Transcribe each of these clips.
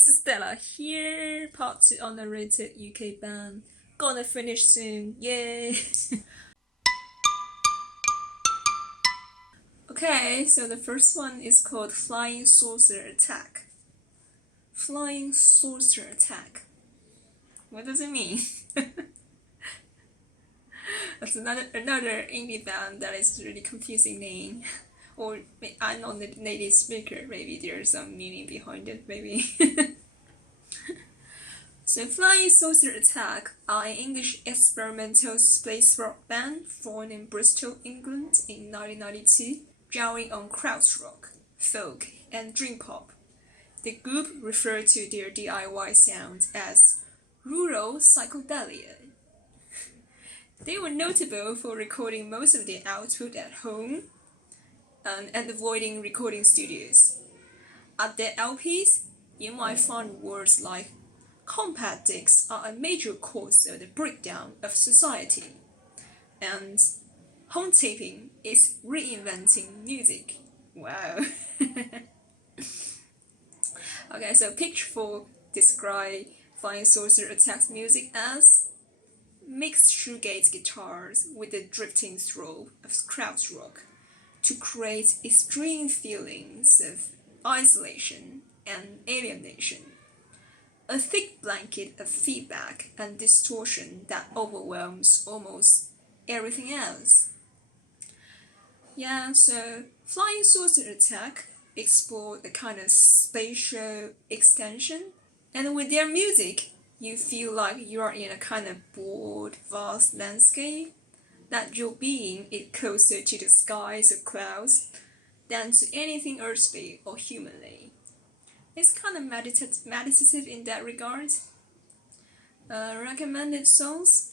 Stella here, part 2 unrated UK band. Gonna finish soon, yay! Okay, so the first one is called Flying Saucer Attack. Flying Saucer Attack. What does it mean? That's another indie band that is really confusing name. Or I'm not a native speaker, maybe there's some meaning behind it, maybe. So Flying Saucer Attack are an English experimental space rock band formed in Bristol, England in 1992, drawing on krautrock, folk, and dream pop. The group referred to their DIY sound as rural psychedelia. They were notable for recording most of their output at home and avoiding recording studios. At their LPs, you might find words like compact discs are a major cause of the breakdown of society, and home taping is reinventing music. Wow. Okay, so Pitchfork described Flying Saucer Attack's music as mixed shoegaze guitars with the drifting throb of krautrock to create extreme feelings of isolation and alienation. A thick blanket of feedback and distortion that overwhelms almost everything else. Yeah, so Flying Saucer Attack explored a kind of spatial extension, and with their music, you feel like you are in a kind of broad, vast landscape, that your being is closer to the skies or clouds than to anything earthly or humanly. It's kind of meditative in that regard. Recommended songs?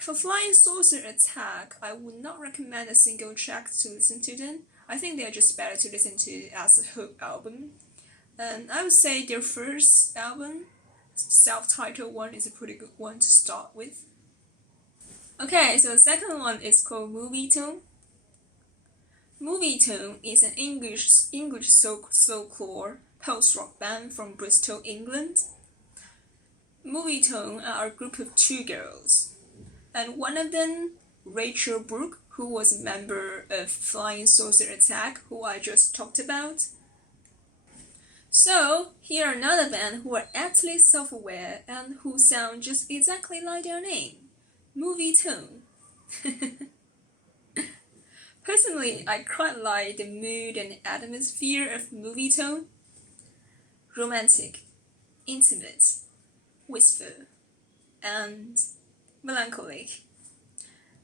For Flying Saucer Attack, I would not recommend a single track to listen to them. I think they are just better to listen to as a whole album. And I would say their first album, self-titled one, is a pretty good one to start with. Okay, so the second one is called Movietone. Movietone is an English soulcore post-rock band from Bristol, England. Movietone are a group of two girls, and one of them, Rachel Brooke, who was a member of Flying Saucer Attack, who I just talked about. So, here are another band who are actually self-aware and who sound just exactly like their name, Movietone. Personally, I quite like the mood and atmosphere of Movietone. Romantic, intimate, wistful, and melancholic.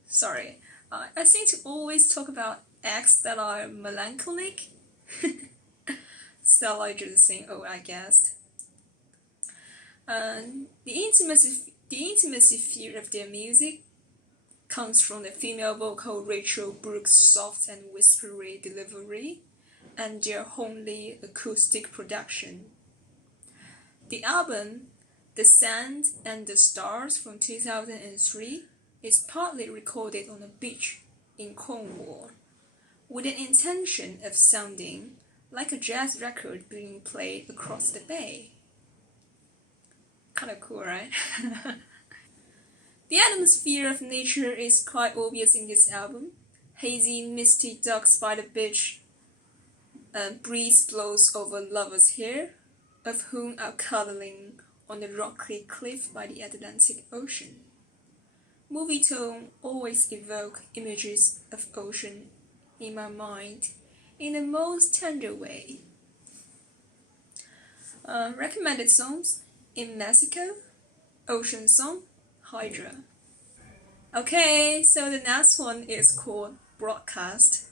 Sorry, I seem to always talk about acts that are melancholic. Stella just saying, oh, I guessed. The intimacy feel of their music comes from the female vocal Rachel Brooks' soft and whispery delivery and their homely acoustic production. The album, The Sand and the Stars from 2003, is partly recorded on a beach in Cornwall, with an intention of sounding like a jazz record being played across the bay. Kinda cool, right? The atmosphere of nature is quite obvious in this album. Hazy, misty ducks by the beach, breeze blows over lovers here, of whom are cuddling on the rocky cliff by the Atlantic Ocean. Movietone always evoke images of ocean in my mind in the most tender way. Recommended songs: In Mexico, Ocean Song, Hydra. Okay, so the next one is called Broadcast.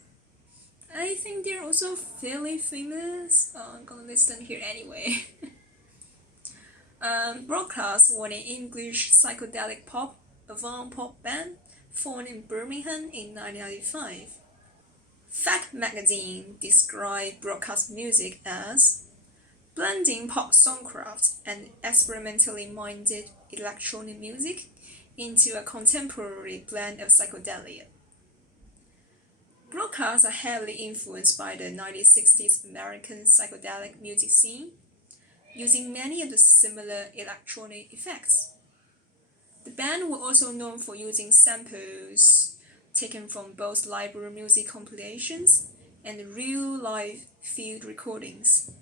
I think they're also fairly famous. I'm gonna list them here anyway. Broadcast were an English psychedelic pop, avant pop band formed in Birmingham in 1995. Fact magazine described Broadcast music as blending pop songcraft and experimentally minded electronic music into a contemporary blend of psychedelia. Broadcasts are heavily influenced by the 1960s American psychedelic music scene, using many of the similar electronic effects. The band were also known for using samples taken from both library music compilations and real live field recordings.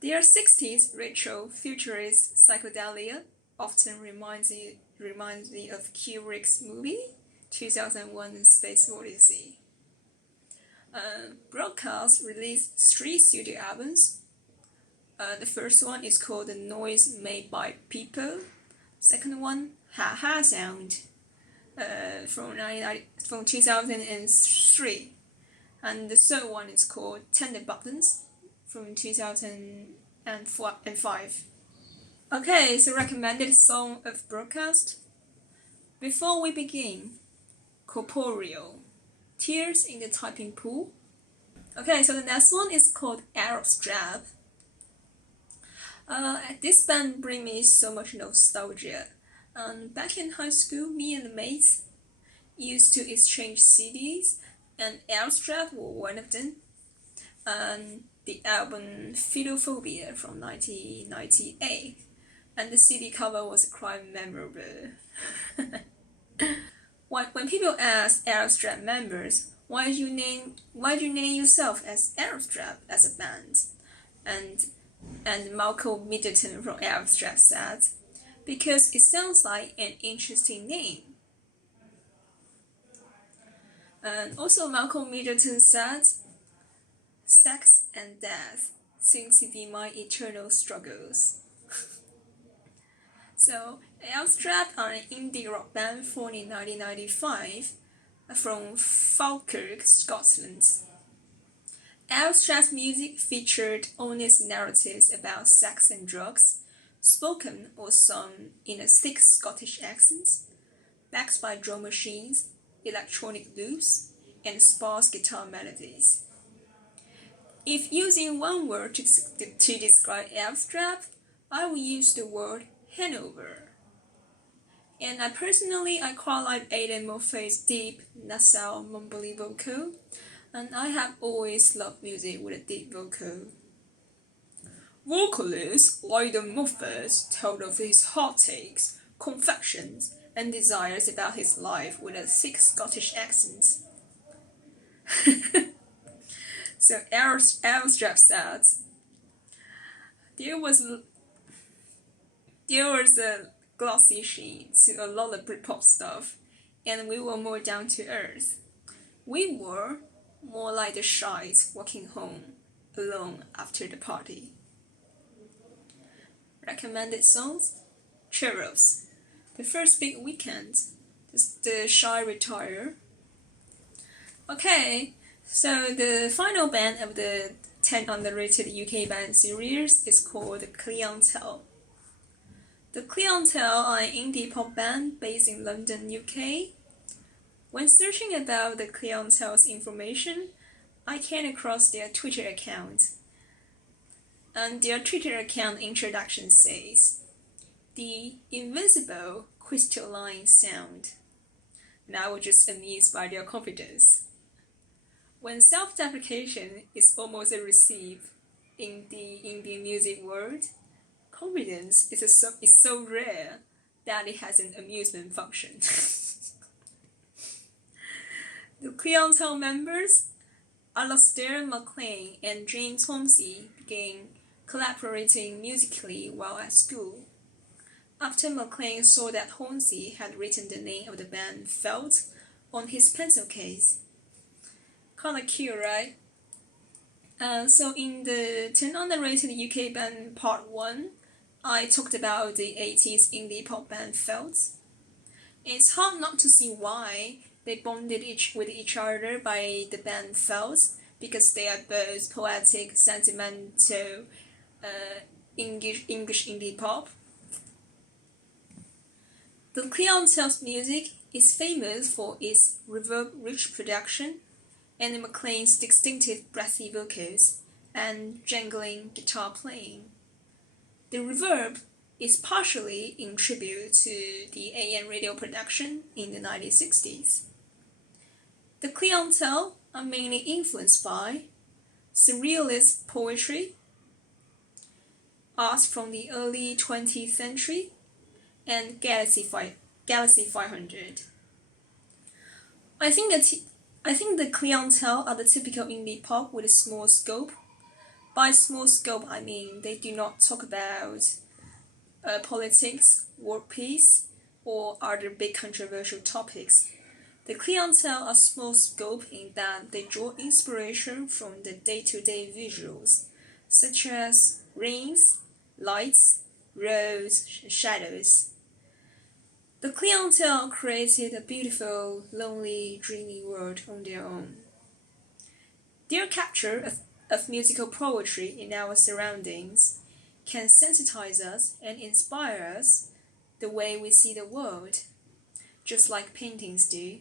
Their 60s retro futurist psychedelia often reminds me of Kubrick's movie 2001: Space Odyssey. Broadcast released 3 studio albums. The first one is called The Noise Made by People. Second one, Ha Ha Sound, from 2003. And the third one is called Tender Buttons from 2005. Okay, so recommended song of Broadcast. Before we begin, Corporeal, Tears in the Typing Pool. Okay, so the next one is called Arab Strap. This band brings me so much nostalgia. Back in high school, me and the mates used to exchange CDs, and Arab Strap were one of them. The album Philophobia from 1998, and the CD cover was quite memorable. When people ask Arab Strap members, why do you name yourself as Arab Strap as a band? And Malcolm Middleton from Arab Strap said, because it sounds like an interesting name. And also Malcolm Middleton said, sex and death seem to be my eternal struggles. So, Arab Strap are an indie rock band formed in 1995 from Falkirk, Scotland. Arab Strap's music featured honest narratives about sex and drugs, spoken or sung in a thick Scottish accent, backed by drum machines, electronic loops, and sparse guitar melodies. If using one word to describe Arab Strap, I would use the word hangover. And I quite like Aidan Murphy's deep, nasal, mumbly vocal, and I have always loved music with a deep vocal. Vocalist Aidan Murphy told of his heartaches, confessions, and desires about his life with a thick Scottish accent. So Arab Strap said, there was a glossy sheen to a lot of Britpop stuff, and we were more down to earth. We were more like the Shies walking home alone after the party. Recommended songs: Cherubs, The First Big Weekend, The Shy Retire. Okay, so the final band of the 10 underrated UK band series is called The Clientele. The Clientele are an indie pop band based in London, UK. When searching about the Clientele's information, I came across their Twitter account. And their Twitter account introduction says, the invincible crystalline sound. And I was just amused by their confidence. When self-deprecation is almost a receipt in the indie music world, confidence is so rare that it has an amusement function. The Clientele members, Alastair MacLean and James Hornsey, began collaborating musically while at school. After MacLean saw that Hornsey had written the name of the band Felt on his pencil case. Kinda cute, right? So in the 10 underrated UK band part 1, I talked about the 80s indie pop band Felt. It's hard not to see why they bonded with each other by the band Felt, because they are both poetic, sentimental, English indie pop. The Clientele's music is famous for its reverb-rich production and MacLean's distinctive breathy vocals and jangling guitar playing. The reverb is partially in tribute to the AM radio production in the 1960s. The clientele are mainly influenced by surrealist poetry, art from the early 20th century, and Galaxy 500. I think the clientele are the typical indie pop with a small scope. By small scope, I mean they do not talk about politics, world peace, or other big controversial topics. The clientele are small scope in that they draw inspiration from the day-to-day visuals, such as rains, lights, roads, and shadows. The clientele created a beautiful, lonely, dreamy world on their own. Their capture of musical poetry in our surroundings can sensitize us and inspire us the way we see the world, just like paintings do.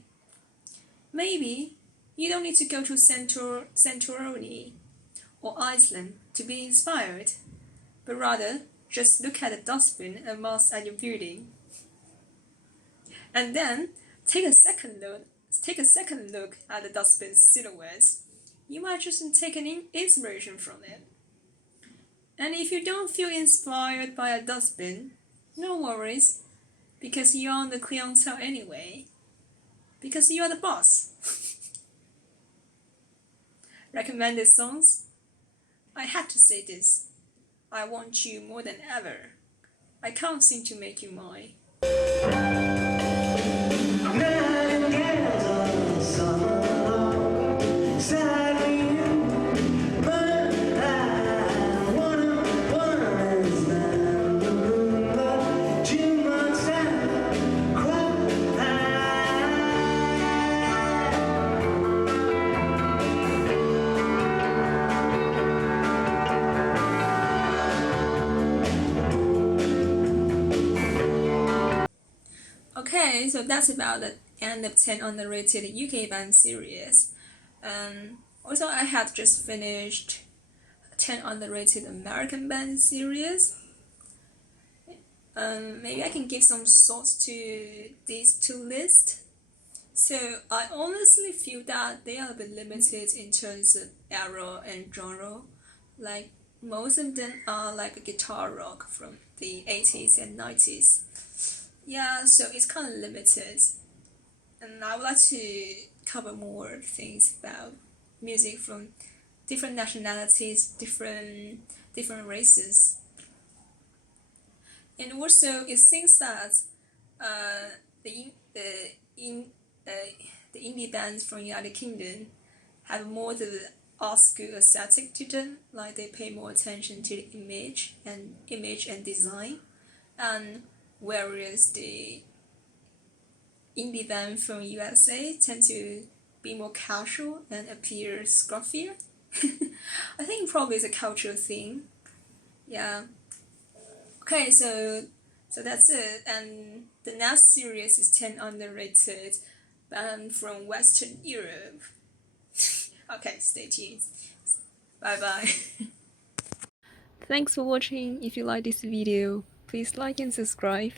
Maybe you don't need to go to Santorini or Iceland to be inspired, but rather just look at the dustbin and moss at your building. And then take a second look at the dustbin's silhouettes. You might just take an inspiration from it. And if you don't feel inspired by a dustbin, no worries, because you're on the clientele anyway. Because you're the boss. Recommended songs? I had to say this. I want you more than ever. I can't seem to make you mine. Okay, so that's about the end of 10 underrated UK band series. Also, I had just finished 10 underrated American band series. Maybe I can give some thoughts to these two lists. So I honestly feel that they are a bit limited in terms of era and genre. Like most of them are like a guitar rock from the 80s and 90s. Yeah, so it's kind of limited. And I would like to cover more things about music from different nationalities, different races. And also, it seems that the indie bands from United Kingdom have more of the art school aesthetic to them. Like they pay more attention to the image and design, and whereas the indie band from USA tend to be more casual and appear scruffier. I think probably it's a cultural thing. Yeah. Okay, so that's it. And the next series is 10 underrated band from Western Europe. Okay, stay tuned. Bye bye. Thanks for watching. If you like this video, please like and subscribe.